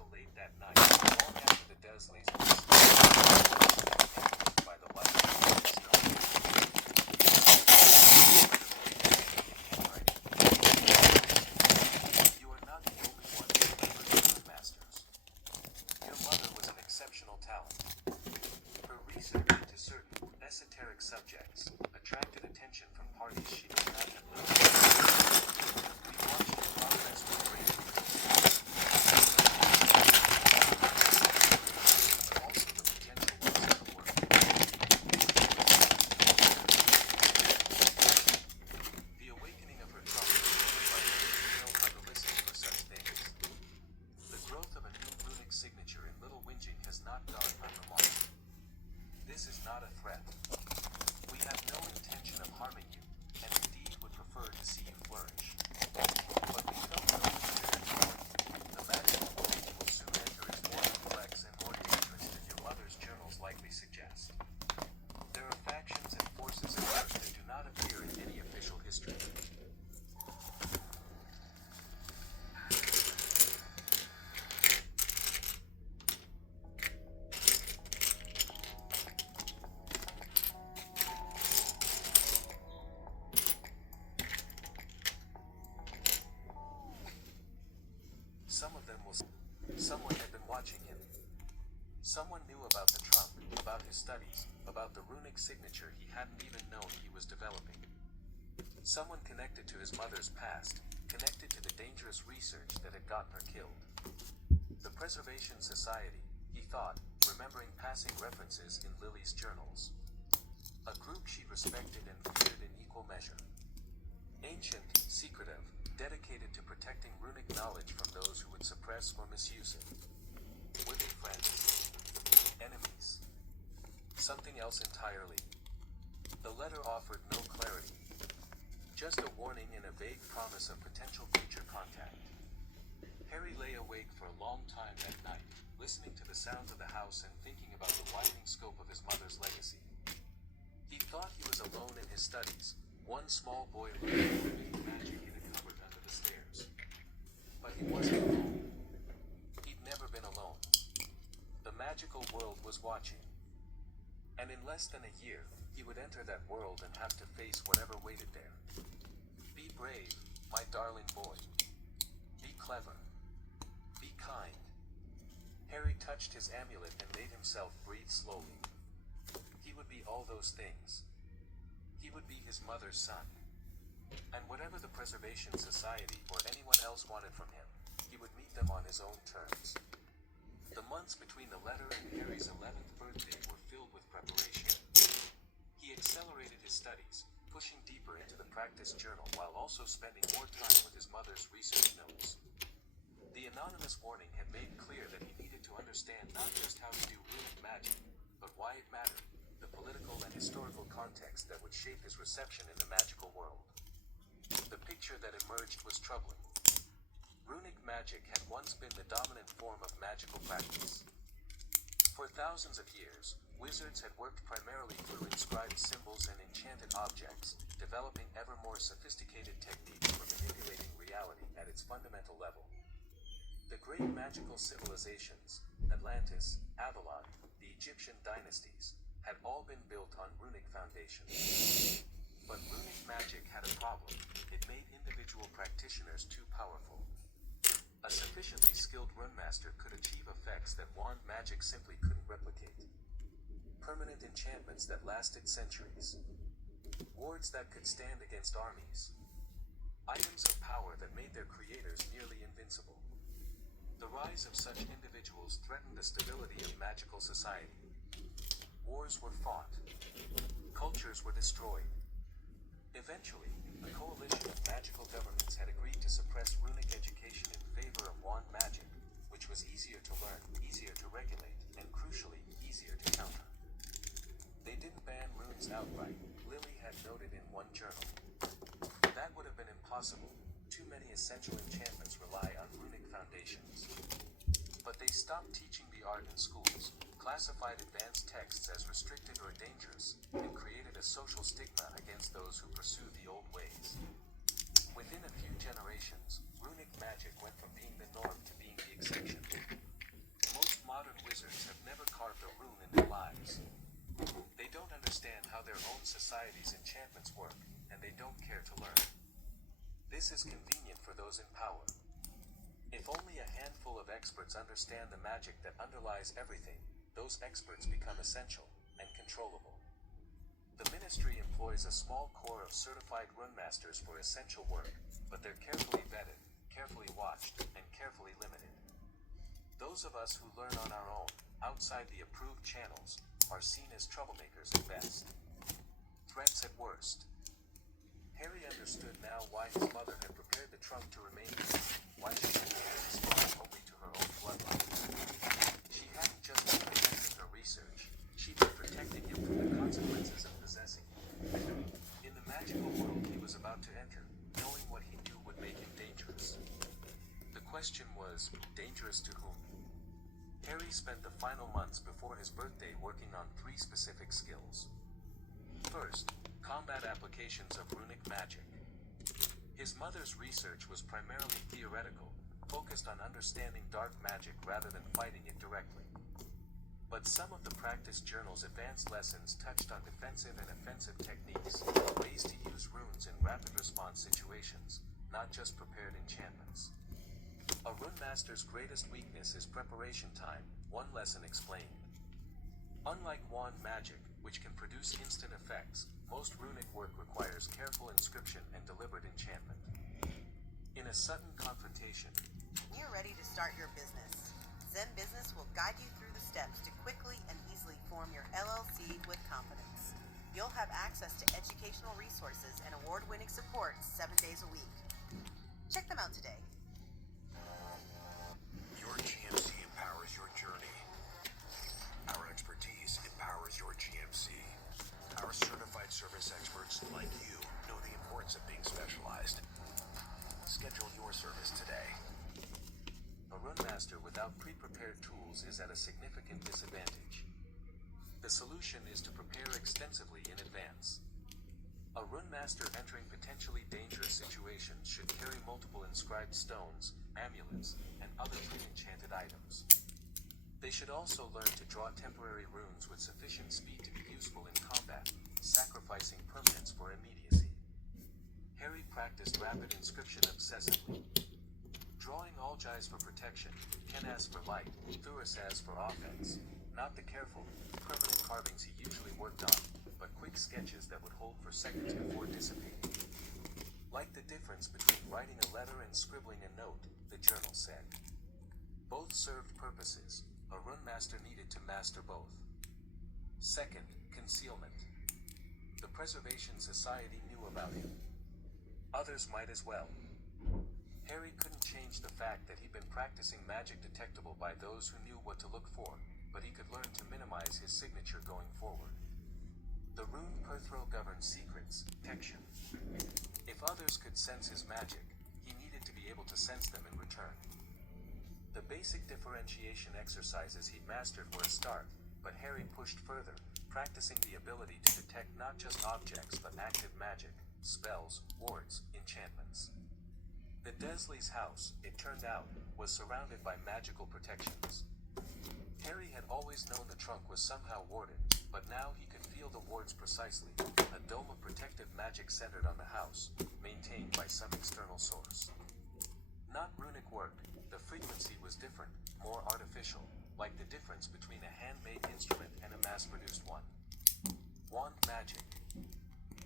until late that night, long after the Dursleys were asleep by the light of the stone. You are not the only one who remembers masters. Your mother was an exceptional talent. Her research into certain esoteric subjects attracted attention from parties she did not have known. We watched her progress with great interest, but also the potential loss of her work. The awakening of her trauma was driven by her need to know how to listen for such things. The growth of a new runic signature in Little Whinging has not gone unremarked. This is not a threat. We have no intention of harming you, and indeed would prefer to see you flourish. But we felt no fear. The magical world you will soon enter is more complex and more dangerous than your mother's journals likely suggest. There are factions and forces at work that do not appear in any official history. Some of them will say someone had been watching him. Someone knew about the trunk, about his studies, about the runic signature he hadn't even known he was developing. Someone connected to his mother's past, connected to the dangerous research that had gotten her killed. The Preservation Society, he thought, remembering passing references in Lily's journals. A group she respected and feared in equal measure. Ancient, secretive, dedicated to protecting runic knowledge from those who would suppress or misuse it. Were they friends? Enemies? Something else entirely? The letter offered no clarity. Just a warning and a vague promise of potential future contact. Harry lay awake for a long time that night, listening to the sounds of the house and thinking about the widening scope of his mother's legacy. He thought he was alone in his studies, one small boy learning forbidden magic in a cupboard under the stairs. But he wasn't alone. He'd never been alone. The magical world was watching. And in less than a year, he would enter that world and have to face whatever waited there. Be brave, my darling boy. Be clever. Be kind. Harry touched his amulet and made himself breathe slowly. He would be all those things. He would be his mother's son. And whatever the Preservation Society or anyone else wanted from him, he would meet them on his own terms. The months between the letter and Harry's 11th birthday were filled with preparation. He accelerated his studies, pushing deeper into the practice journal while also spending more time with his mother's research notes. The anonymous warning had made clear that he needed to understand not just how to do runic magic, but why it mattered, the political and historical context that would shape his reception in the magical world. The picture that emerged was troubling. Runic magic had once been the dominant form of magical practice. For thousands of years, wizards had worked primarily through inscribed symbols and enchanted objects, developing ever more sophisticated techniques for manipulating reality at its fundamental level. The great magical civilizations, Atlantis, Avalon, the Egyptian dynasties, had all been built on runic foundations. But runic magic had a problem. It made individual practitioners too powerful. A sufficiently skilled runemaster could achieve effects that wand magic simply couldn't replicate. Permanent enchantments that lasted centuries. Wards that could stand against armies. Items of power that made their creators nearly invincible. The rise of such individuals threatened the stability of magical society. Wars were fought. Cultures were destroyed. Eventually, a coalition of magical governments had agreed to suppress runic education in favor of wand magic, which was easier to learn, easier to regulate, and crucially, easier to counter. They didn't ban runes outright, Lily had noted in one journal. That would have been impossible. Too many essential enchantments rely on runic foundations. But they stopped teaching the art in schools, classified advanced texts as restricted or dangerous, and created a social stigma against those who pursue the old ways. Within a few generations, runic magic went from being the norm to being the exception. lives. They don't understand how their own society's enchantments work, and they don't care to learn. This is convenient for those in power. If only a handful of experts understand the magic that underlies everything, those experts become essential and controllable. The ministry employs a small corps of certified runmasters for essential work, but they're carefully vetted, carefully watched, and carefully limited. Those of us who learn on our own, outside the approved channels, are seen as troublemakers at best. Threats at worst. Harry understood now why his mother had prepared the trunk to remain hidden, why she had kept his secret only to her own bloodline. She hadn't just been protecting her research, she'd been protecting him from the consequences of possessing him. In the magical world he was about to enter, knowing what he knew would make him dangerous. The question was, dangerous to whom? Harry spent the final months before his birthday working on 3 specific skills. First, combat applications of runic magic. His mother's research was primarily theoretical, focused on understanding dark magic rather than fighting it directly. But some of the practice journal's advanced lessons touched on defensive and offensive techniques, ways to use runes in rapid response situations, not just prepared enchantments. A runemaster's greatest weakness is preparation time, one lesson explained. Unlike wand magic, which can produce instant effects, most runic work requires careful inscription and deliberate enchantment. In a sudden confrontation, You're ready to start your business. Zen Business will guide you through the steps to quickly and easily form your LLC with confidence. You'll have access to educational resources and award-winning support 7 days a week. Check them out today. Your GMC empowers your journey. Our expertise empowers your GMC. Our certified service experts, like you, know the importance of being specialized. Schedule your service today. A runmaster without pre-prepared tools is at a significant disadvantage. The solution is to prepare extensively in advance. A runemaster entering potentially dangerous situations should carry multiple inscribed stones, amulets, and other pre-enchanted items. They should also learn to draw temporary runes with sufficient speed to be useful in combat, sacrificing permanence for immediacy. Harry practiced rapid inscription obsessively. Drawing algies for protection, Kenas for light, Thurisaz for offense. Not the careful, permanent carvings he usually worked on, but quick sketches that would hold for seconds before dissipating. Like the difference between writing a letter and scribbling a note, the journal said. Both served purposes. A runmaster needed to master both. Second, concealment. The Preservation Society knew about him. Others might as well. Harry couldn't change the fact that he'd been practicing magic detectable by those who knew what to look for, but he could learn to minimize his signature going forward. The rune Perthrow governed secrets, detection. If others could sense his magic, he needed to be able to sense them in return. The basic differentiation exercises he'd mastered were a start, but Harry pushed further, practicing the ability to detect not just objects but active magic, spells, wards, enchantments. The Desley's house, it turned out, was surrounded by magical protections. Harry had always known the trunk was somehow warded, but now he could feel the wards precisely, a dome of protective magic centered on the house, maintained by some external source. Not runic work, the frequency was different, more artificial, like the difference between a handmade instrument and a mass-produced one. Wand magic.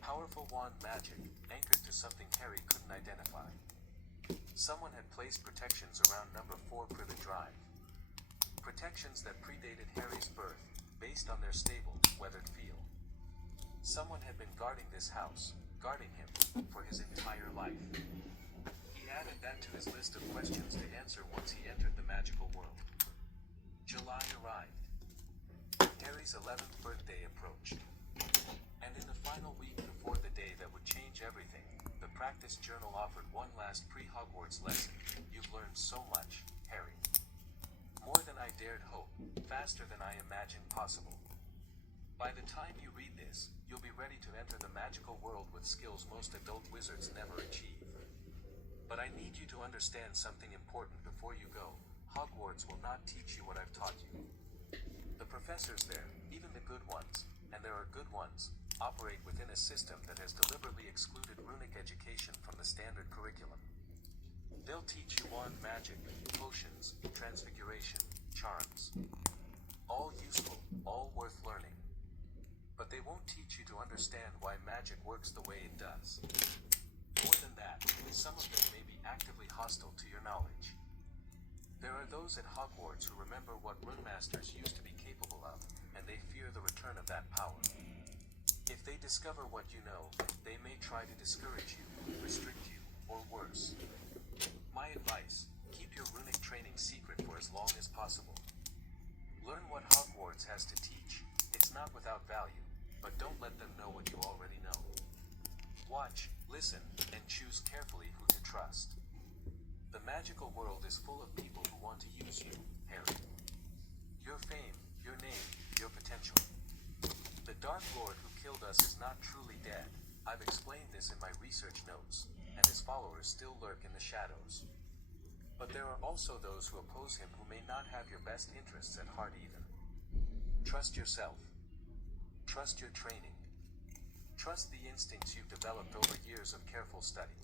Powerful wand magic, anchored to something Harry couldn't identify. Someone had placed protections around number 4 Privet Drive. Protections that predated Harry's birth, based on their stable, weathered feel. Someone had been guarding this house, guarding him, for his entire life. He added that to his list of questions to answer once he entered the magical world. July arrived. Harry's 11th birthday approached. And in the final week before the day that would change everything, the practice journal offered one last pre-Hogwarts lesson. You've learned so much, Harry. More than I dared hope, faster than I imagined possible. By the time you read this, you'll be ready to enter the magical world with skills most adult wizards never achieve. But I need you to understand something important before you go. Hogwarts will not teach you what I've taught you. The professors there, even the good ones, and there are good ones, operate within a system that has deliberately excluded runic education from the standard curriculum. They'll teach you wand magic, potions, transfiguration, charms. All useful, all worth learning. But they won't teach you to understand why magic works the way it does. More than that, some of them may be actively hostile to your knowledge. There are those at Hogwarts who remember what rune masters used to be capable of, and they fear the return of that power. If they discover what you know, they may try to discourage you, restrict you, or worse. My advice, keep your runic training secret for as long as possible. Learn what Hogwarts has to teach. It's not without value, but don't let them know what you already know. Watch, listen, and choose carefully who to trust. The magical world is full of people who want to use you, Harry. Your fame, your name, your potential. The Dark Lord who killed us is not truly dead. I've explained this in my research notes, and his followers still lurk in the shadows. But there are also those who oppose him who may not have your best interests at heart either. Trust yourself. Trust your training. Trust the instincts you've developed over years of careful study.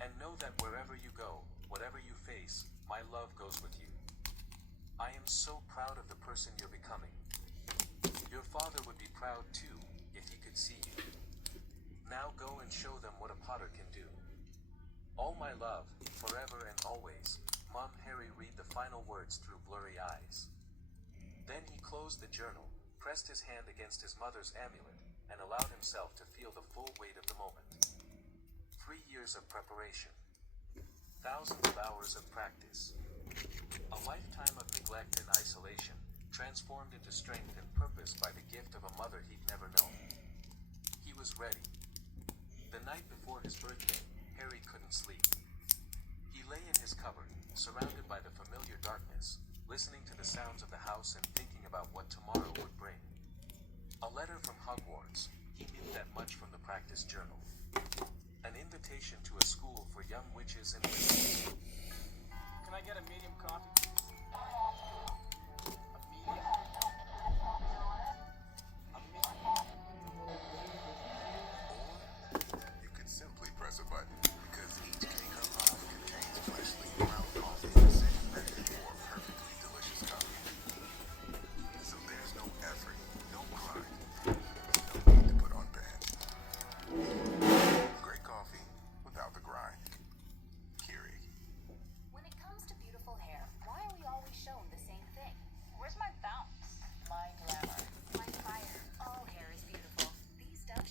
And know that wherever you go, whatever you face, my love goes with you. I am so proud of the person you're becoming. Your father would be proud too, if he could see you. Now go and show them what a Potter can do. All my love, forever and always. Mum. Harry read the final words through blurry eyes. Then he closed the journal, pressed his hand against his mother's amulet, and allowed himself to feel the full weight of the moment. 3 years of preparation. Thousands of hours of practice. A lifetime of neglect and isolation, transformed into strength and purpose by the gift of a mother he'd never known. He was ready. The night before his birthday, Harry couldn't sleep. He lay in his cupboard, surrounded by the familiar darkness, listening to the sounds of the house and thinking about what tomorrow would bring. A letter from Hogwarts, he knew that much from the practice journal. An invitation to a school for young witches and wizards. Can I get a medium coffee, please? A medium? A medium. Or you could simply press a button, because each K-Cup coffee contains freshly ground coffee in the same ready for perfectly delicious coffee. So there's no effort, no grind, no need to put on pants. Great coffee without the grind. Keurig. When it comes to beautiful hair, why are we always shown the